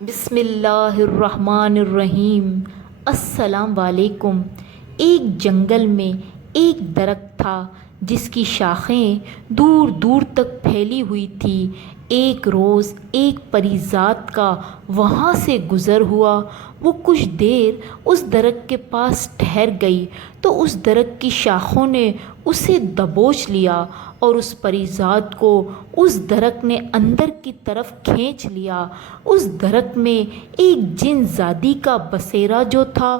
بسم اللہ الرحمن الرحیم۔ السلام علیکم۔ ایک جنگل میں ایک درخت تھا جس کی شاخیں دور دور تک پھیلی ہوئی تھی۔ ایک روز ایک پری ذات کا وہاں سے گزر ہوا۔ وہ کچھ دیر اس درخت کے پاس ٹھہر گئی تو اس درخت کی شاخوں نے اسے دبوچ لیا اور اس پری ذات کو اس درخت نے اندر کی طرف کھینچ لیا۔ اس درخت میں ایک جن زادی کا بسیرا جو تھا،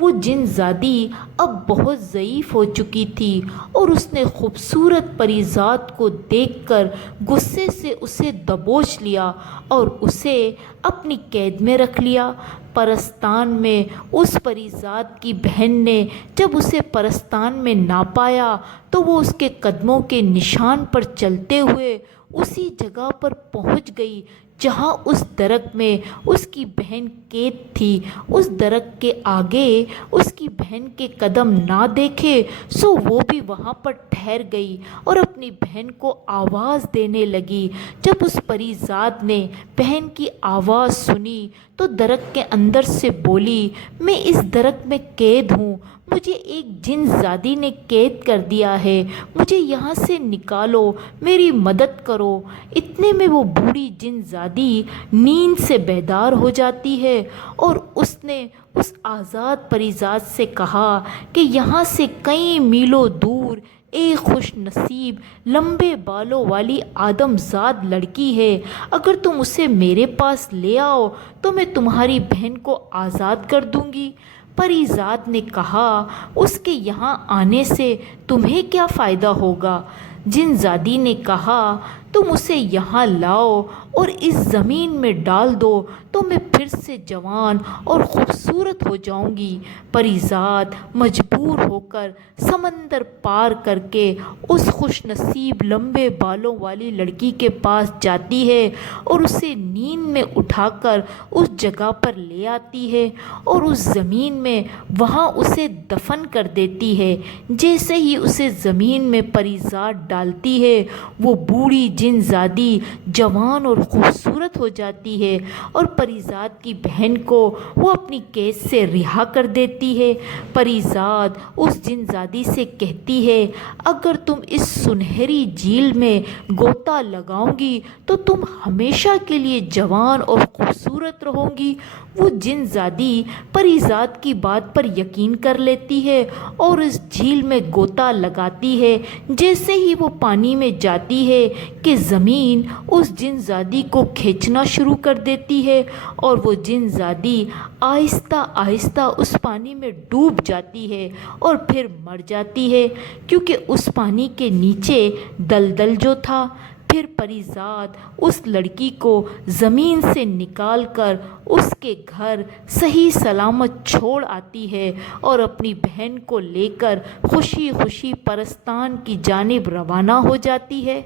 وہ جن زادی اب بہت ضعیف ہو چکی تھی اور اس نے خوبصورت پری ذات کو دیکھ کر غصے سے اسے دبوچ لیا اور اسے اپنی قید میں رکھ لیا۔ پرستان میں اس پری ذات کی بہن نے جب اسے پرستان میں نہ پایا تو وہ اس کے قدموں کے نشان پر چلتے ہوئے اسی جگہ پر پہنچ گئی جہاں اس درخت میں اس کی بہن قید تھی۔ اس درخت کے آگے اس کی بہن کے قدم نہ دیکھے سو وہ بھی وہاں پر ٹھہر گئی اور اپنی بہن کو آواز دینے لگی۔ جب اس پری ذات نے بہن کی آواز سنی تو درخت کے اندر سے بولی، میں اس درخت میں قید ہوں، مجھے ایک جن زادی نے قید کر دیا ہے، مجھے یہاں سے نکالو، میری مدد کرو۔ اتنے میں وہ بوڑھی جن زادی نیند سے بیدار ہو جاتی ہے اور اس نے اس آزاد پری ذات سے کہا کہ یہاں سے کئی میلوں دور ایک خوش نصیب لمبے بالوں والی آدم زاد لڑکی ہے، اگر تم اسے میرے پاس لے آؤ تو میں تمہاری بہن کو آزاد کر دوں گی۔ پری ذات نے کہا، اس کے یہاں آنے سے تمہیں کیا فائدہ ہوگا؟ جن زادی نے کہا، تم اسے یہاں لاؤ اور اس زمین میں ڈال دو تو میں پھر سے جوان اور خوبصورت ہو جاؤں گی۔ پری ذات مجبور ہو کر سمندر پار کر کے اس خوش نصیب لمبے بالوں والی لڑکی کے پاس جاتی ہے اور اسے نیند میں اٹھا کر اس جگہ پر لے آتی ہے اور اس زمین میں وہاں اسے دفن کر دیتی ہے۔ جیسے ہی اسے زمین میں پری ذات ڈالتی ہے، وہ بوڑھی جن زادی جوان اور خوبصورت ہو جاتی ہے اور پری ذات کی بہن کو وہ اپنی قید سے رہا کر دیتی ہے۔ پری ذات اس جن زادی سے کہتی ہے، اگر تم اس سنہری جھیل میں غوطہ لگاؤ گی تو تم ہمیشہ کے لیے جوان اور خوبصورت رہو گی۔ وہ جن زادی پری ذات کی بات پر یقین کر لیتی ہے اور اس جھیل میں غوطہ لگاتی ہے۔ جیسے ہی وہ پانی میں جاتی ہے کہ زمین اس جن زادی کو کھینچنا شروع کر دیتی ہے اور وہ جن زادی آہستہ آہستہ اس پانی میں ڈوب جاتی ہے اور پھر مر جاتی ہے، کیونکہ اس پانی کے نیچے دلدل جو تھا۔ پھر پری ذات اس لڑکی کو زمین سے نکال کر اس کے گھر صحیح سلامت چھوڑ آتی ہے اور اپنی بہن کو لے کر خوشی خوشی پرستان کی جانب روانہ ہو جاتی ہے۔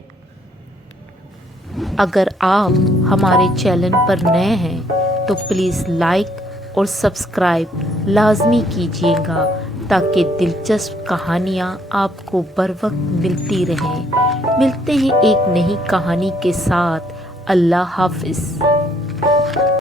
اگر آپ ہمارے چینل پر نئے ہیں تو پلیز لائک اور سبسکرائب لازمی کیجیے گا تاکہ دلچسپ کہانیاں آپ کو بر وقت ملتی رہیں۔ ملتے ہیں ایک نئی کہانی کے ساتھ۔ اللہ حافظ۔